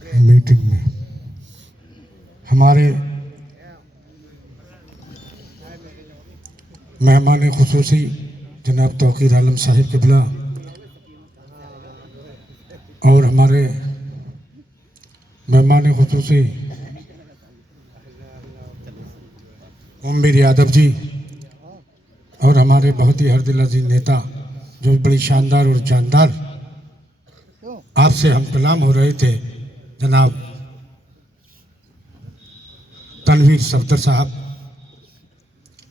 Meeting में हमारे मेहमान खुसूसी जनाब तौकीर आलम साहिब क़िबला और हमारे मेहमान खुसूसी उम्मीर यादव जी और हमारे बहुत ही हरदिल नेता जो बड़ी शानदार और जानदार आपसे हम कलाम हो रहे थे जनाब तनवीर सफदर साहब।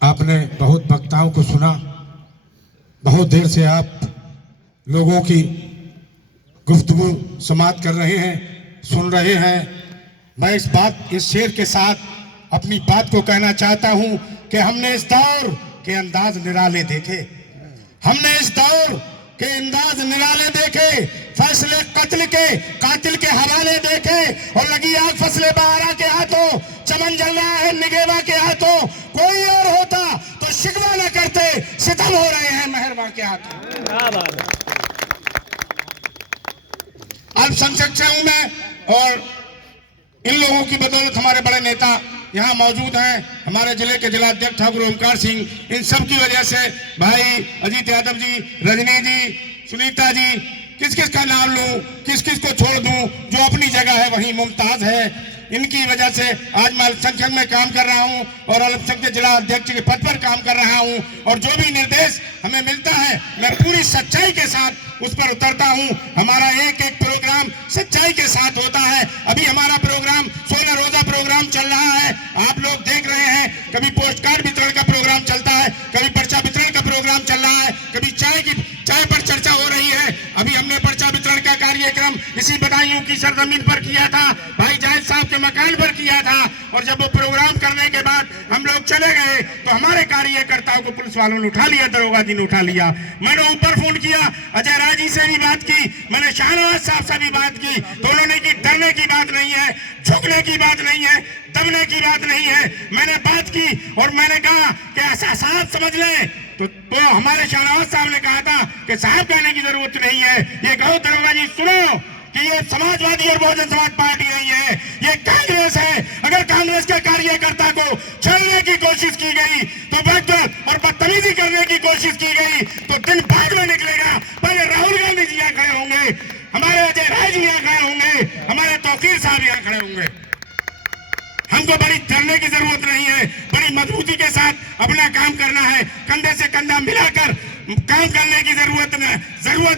आपने बहुत वक्ताओं को सुना, बहुत देर से आप लोगों की गुफ्तगू समाअत कर रहे हैं, सुन रहे हैं। मैं इस शेर के साथ अपनी बात को कहना चाहता हूं कि हमने इस दौर के अंदाज निराले देखे, हमने इस दौर के अंदाज निराले देखे, फैसले कत्ल के कातिल के हवाले देखे और लगी आग फसले बहारा के हाथों, चमन जल रहा है निगेवा के हाथों। कोई और होता तो शिकवा न करते, सितम हो रहे हैं मेहरबा के हाथों। अल्पसंख्यक से हूं मैं और इन लोगों की बदौलत हमारे बड़े नेता यहाँ मौजूद हैं। हमारे जिले के जिलाध्यक्ष ठाकुर ओमकार सिंह, इन सब की वजह से भाई अजीत यादव जी, रजनी जी, सुनीता जी, किस किस का नाम लूं, किस किस को छोड़ दूं, जो अपनी जगह है वहीं मुमताज है। इनकी वजह से आज मैं अल्पसंख्यक में काम कर रहा हूं और अल्पसंख्यक जिला अध्यक्ष के पद पर काम कर रहा हूं और जो भी निर्देश हमें मिलता है मैं पूरी सच्चाई के साथ उस पर उतरता हूं। हमारा एक एक प्रोग्राम सच्चाई के साथ होता है। अभी हमारा प्रोग्राम 16 रोजा प्रोग्राम चल रहा है, आप लोग देख रहे हैं। कभी पोस्ट कार्ड वितरण का प्रोग्राम चलता है, कभी पर्चा वितरण का प्रोग्राम चल रहा है, कभी चाय पर चर्चा हो रही है। अभी हमने पर्चा वितरण का कार्यक्रम इसी बदायूं की सरजमीन पर किया था, भाई जाहिद साहब के मकान पर किया था और जब वो प्रोग्राम करने के बाद हम लोग चले गए तो हमारे कार्यकर्ताओं को पुलिस वालों ने उठा लिया, दरोगा जी ने उठा लिया। मैंने ऊपर फोन किया, अजय राय जी से भी बात की, मैंने शाहनवाज साहब से भी बात की, तो उन्होंने की डरने की बात नहीं है, झुकने की बात नहीं है, दबने की बात नहीं है। मैंने बात की और मैंने कहा कि ऐसा साहब समझ लें तो हमारे शाहनवाज साहब ने कहा था कि साहब कहने की जरूरत नहीं है। ये कहो दरोगा जी सुनो कि ये समाजवादी और बहुजन समाज पार्टी नहीं है, ये कांग्रेस है। अगर कांग्रेस के कार्यकर्ता को छलने की कोशिश की गई तो और बदतमीजी करने की कोशिश की गई तो दिन बाद में निकलेगा। पहले राहुल गांधी जी यहाँ खड़े होंगे, हमारे अजय राय जी यहाँ खड़े होंगे, हमारे तौकीर साहब यहाँ खड़े होंगे। हमको बड़ी डरने की जरूरत नहीं है, बड़ी मजबूती के साथ अपना काम करना है, कंधे से कंधा मिलाकर काम करने की जरूरत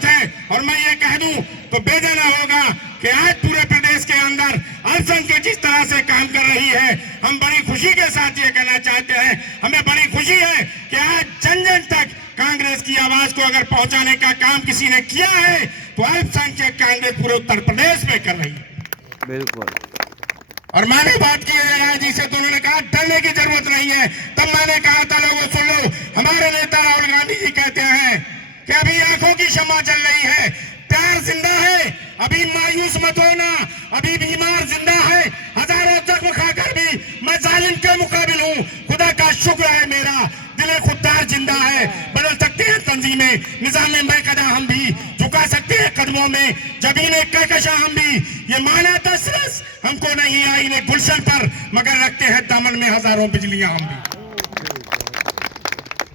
है। और मैं ये कह दूं तो बेजाना होगा कि आज पूरे प्रदेश के अंदर अल्पसंख्यक जिस तरह से काम कर रही है, हम बड़ी खुशी के साथ ये कहना चाहते हैं, हमें बड़ी खुशी है कि आज जन जन तक कांग्रेस की आवाज को अगर पहुंचाने का काम किसी ने किया है तो अल्पसंख्यक कांग्रेस पूरे उत्तर प्रदेश में कर रही है। बिल्कुल। और मैंने बात की है जी से तो उन्होंने कहा डरने की जरूरत नहीं है। तब मैंने कहा था लोगों सुन लो, हमारे नेता राहुल गांधी जी कहते हैं कि अभी आंखों की क्षमा चल रही है, प्यार जिंदा है, अभी मायूस मत होना, अभी बीमार जिंदा है, हजारों जख्म खाकर भी मैं जालिम के मुकाबिल हूँ। खुदा का शुक्र है मेरा दिले खुददार जिंदा है। बदल सकते हैं तंजीमें, निजाम बेकदा हम भी झुका सकते हैं कदमों में, जमीने कहकशा हम भी। ये माना दस रस हमको नहीं आई ने गुलशन पर, मगर रखते हैं दामन में हजारों बिजलियां हम भी।